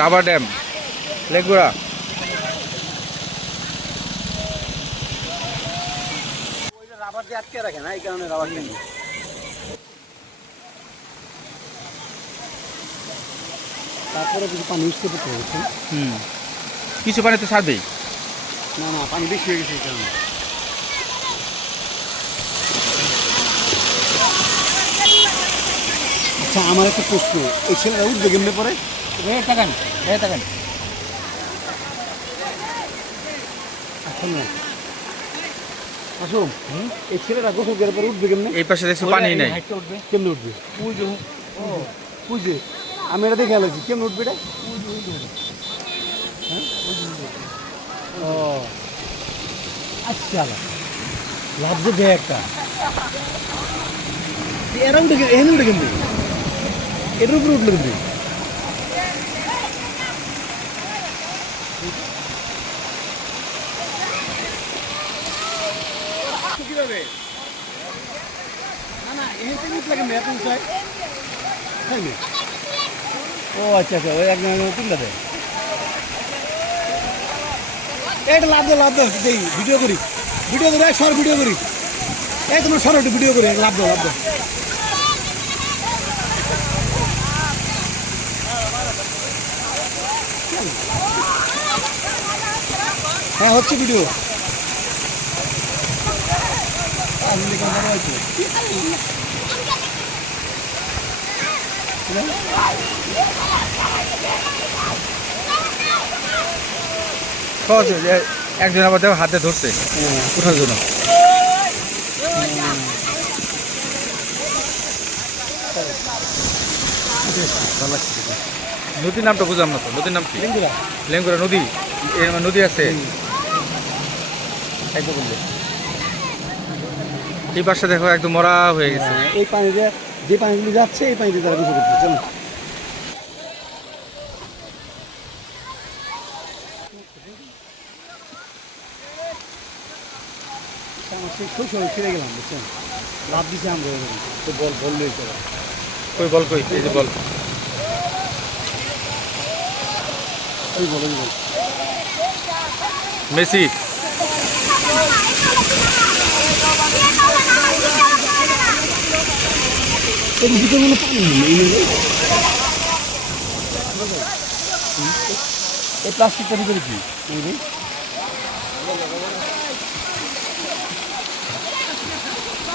Rubber dam লেগুড়া। Rubber দিয়ে আটকে রাখে না, এই কারণে রাবার ড্যাম। তারপরে কিছু পানি উঠতে পড়তে হয়েছে। কিছু পানিতে ছাড়বেই। না না, পানি বেশি হয়ে গেছে এই কারণে। আচ্ছা, আমার একটা প্রশ্ন, এই ছেলেরা উঠবে কেমনে পরে? তাকান তাকান। আসুন না, আসুন। এই ছেলেরা গোসল করে পরে উঠবে কেমনে? এই পাশে দেখছো পানি নাই। কেমনে উঠবে? ওই যে আমি এটা দেখে আলোছি, কেমনে উঠবে এটা? ও আচ্ছা, লাভ যে একটা এরা উঠে এখানে উঠে কেমনে? এটার উপরে উঠলো কিন্তু। কিভাবে? না না, এখান থেকে উঠলে কেমনে এত উঁচায়? তাই না? ও আচ্ছা আচ্ছা, ওই একদম তুললে দেয়। এটা লাভ দাও দেখি, ভিডিও করি সর ভিডিও করি। এই তোমার সর একটু ভিডিও করি, লাভ দাও। হ্যাঁ, হচ্ছে ভিডিও। একজন আবার দেখো হাতে ধরছে ওঠার জন্য। নদীর নামটা বুঝলাম না তো, নদীর নাম কি? লেঙ্গুরা নদী। নদী আছে এই পাশে, দেখো একদম মরা হয়ে গেছে। এই পানি যে পানিগুলো যাচ্ছে, এই পানিতে তারা গোসল করছে। চলো, আমার সেই শৈশবে ফিরে গেলাম, বুঝছেন? লাভ দিছে আমরা, তো বল লইতে কই বল, কই এই যে বল। ওই বল মেসি। এর ভিতরে কোনো পানি নেই। এই প্লাস্টিকটার ভিতরে কি?